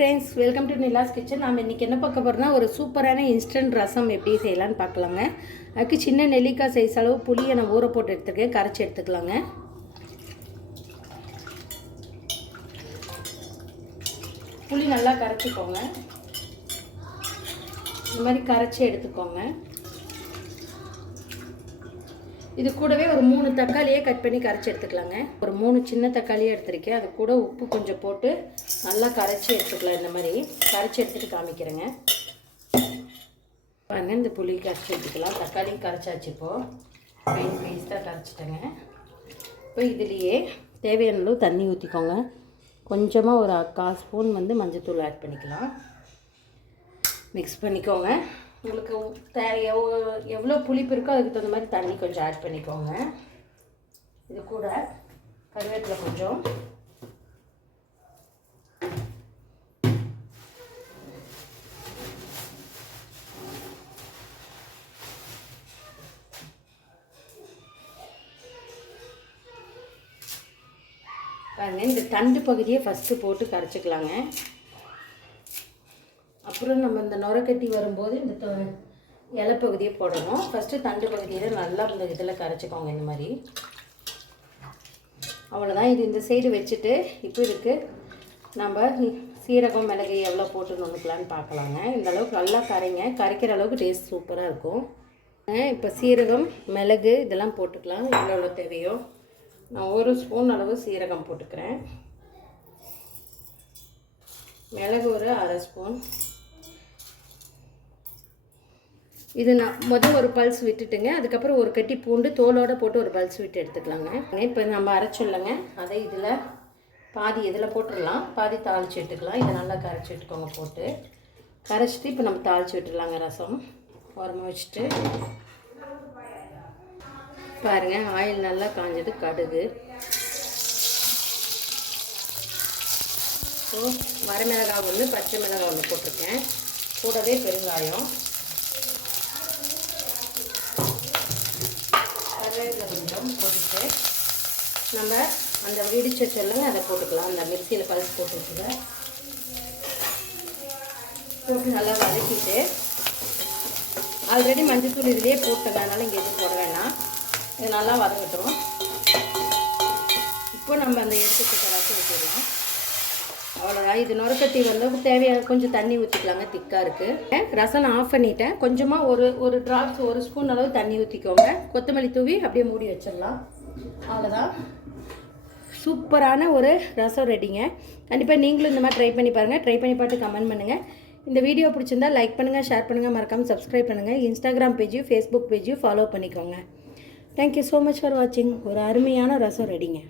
Friends, welcome to Nila's kitchen. நாம் இன்றைக்கி என்ன பார்க்க போகிறோம்னா ஒரு சூப்பரான இன்ஸ்டன்ட் ரசம் எப்படி செய்யலான்னு பார்க்கலாங்க. அதுக்கு சின்ன நெல்லிக்காய் சைஸ் அளவு புளியை நான் ஊற போட்டு எடுத்துருக்கேன், கரைச்சி எடுத்துக்கலாங்க. புளி நல்லா கரைச்சிக்கோங்க. இந்த மாதிரி கரைச்சி எடுத்துக்கோங்க. இது கூடவே ஒரு 3 தக்காளியே கட் பண்ணி கரைச்சி எடுத்துக்கலாங்க. ஒரு 3 சின்ன தக்காளியே எடுத்துருக்கேன். அது கூட உப்பு கொஞ்சம் போட்டு நல்லா கரைச்சி எடுத்துக்கலாம். இந்த மாதிரி கரைச்சி எடுத்துகிட்டு காமிக்கிறேங்க. பாருங்கள், இந்த புளி கரைச்சி எடுத்துக்கலாம். தக்காளியும் கரைச்சாச்சு. இப்போது பேஸ்ட்டாக கரைச்சிட்டேங்க. இப்போ இதுலேயே தேவையான அளவு தண்ணி ஊற்றிக்கோங்க. கொஞ்சமாக ஒரு 1/4 ஸ்பூன் மஞ்சள்தூள் ஆட் பண்ணிக்கலாம். மிக்ஸ் பண்ணிக்கோங்க. உங்களுக்கு எவ்வளோ புளிப்பு இருக்கோ அதுக்கு தகுந்த மாதிரி தண்ணி கொஞ்சம் ஆட் பண்ணிக்கோங்க. இது கூட கருவேப்பிலை கொஞ்சம், பாருங்க. இந்த தண்டு பகுதியை ஃபஸ்ட்டு போட்டு கரைச்சிக்கலாங்க. அப்புறம் நம்ம இந்த நுரக்கட்டி வரும்போது இந்த இலை பகுதியை போடணும். ஃபஸ்ட்டு தண்டு பகுதியில் நல்லா இந்த இதில் கரைச்சிக்கோங்க. இந்த மாதிரி அவ்வளோதான். இது இந்த சைடு வச்சுட்டு இப்போ இதுக்கு நம்ம சீரகம் மிளகு எவ்வளோ போட்டு நுணுக்கலான்னு பார்க்கலாங்க. இந்த அளவுக்கு நல்லா கரைங்க. கரைக்கிற அளவுக்கு டேஸ்ட் சூப்பராக இருக்கும். இப்போ சீரகம் மிளகு இதெல்லாம் போட்டுக்கலாம். எவ்வளோ தேவையோ. நான் 1 ஸ்பூன் அளவு சீரகம் போட்டுக்கிறேன். மிளகு ஒரு 1/2 ஸ்பூன். இது நான் ஒரு பல்ஸ் விட்டுட்டுங்க. அதுக்கப்புறம் ஒரு கட்டி பூண்டு தோலோடு போட்டு ஒரு பல்ஸ் விட்டு எடுத்துக்கலாங்க. இப்போ நம்ம அரைச்சிடலங்க. அதை இதில் பாதி இதில் போட்டுடலாம், பாதி தாளித்து எடுத்துக்கலாம். இதை நல்லா கரைச்சி விட்டுக்கோங்க. போட்டு கரைச்சிட்டு இப்போ நம்ம தாளித்து விட்டுடலாங்க. ரசம் உரமாக வச்சுட்டு பாருங்கள். ஆயில் நல்லா காஞ்சது. கடுகு, ஸோ வரமிளகாய் 1, பச்சை மிளகாய் 1 போட்டிருக்கேன். கூடவே பெருங்காயம், கருவேப்பிலை கொஞ்சம் போட்டுட்டு நம்ம அந்த இடிச்ச சொல்லுங்க அதை போட்டுக்கலாம். அந்த மிக்சியில் பல்ஸ் போட்டு நல்லா வதக்கிட்டு, ஆல்ரெடி மஞ்சத்தூள் இதிலே போட்டதுனால இங்கே எதுவும் போட வேணாம். இது நல்லா வதங்கட்டும். இப்போ நம்ம அந்த எடுத்து ரசம் ஊற்றிடலாம். அவ்வளோதான். இது நுரக்கட்டி தேவையான கொஞ்சம் தண்ணி ஊற்றிக்கலாங்க. திக்காக இருக்குது. ரசம் நான் ஆஃப் பண்ணிட்டேன். கொஞ்சமாக ஒரு ட்ராப்ஸ் 1 ஸ்பூன் அளவு தண்ணி ஊற்றிக்கோங்க. கொத்தமல்லி தூவி அப்படியே மூடி வச்சிடலாம். அவ்வளோதான். சூப்பரான ஒரு ரசம் ரெடிங்க. கண்டிப்பாக நீங்களும் இந்த மாதிரி ட்ரை பண்ணி பாருங்கள். ட்ரை பண்ணி பார்த்து கமெண்ட் பண்ணுங்கள். இந்த வீடியோ பிடிச்சிருந்தால் லைக் பண்ணுங்கள், ஷேர் பண்ணுங்கள், மறக்காமல் சப்ஸ்கிரைப் பண்ணுங்கள். இன்ஸ்டாகிராம் பேஜையும் ஃபேஸ்புக் பேஜையும் ஃபாலோ பண்ணிக்கோங்க. தேங்க்யூ ஸோ மச் ஃபார் வாட்சிங். ஒரு அருமையான ரசம் ரெடிங்க.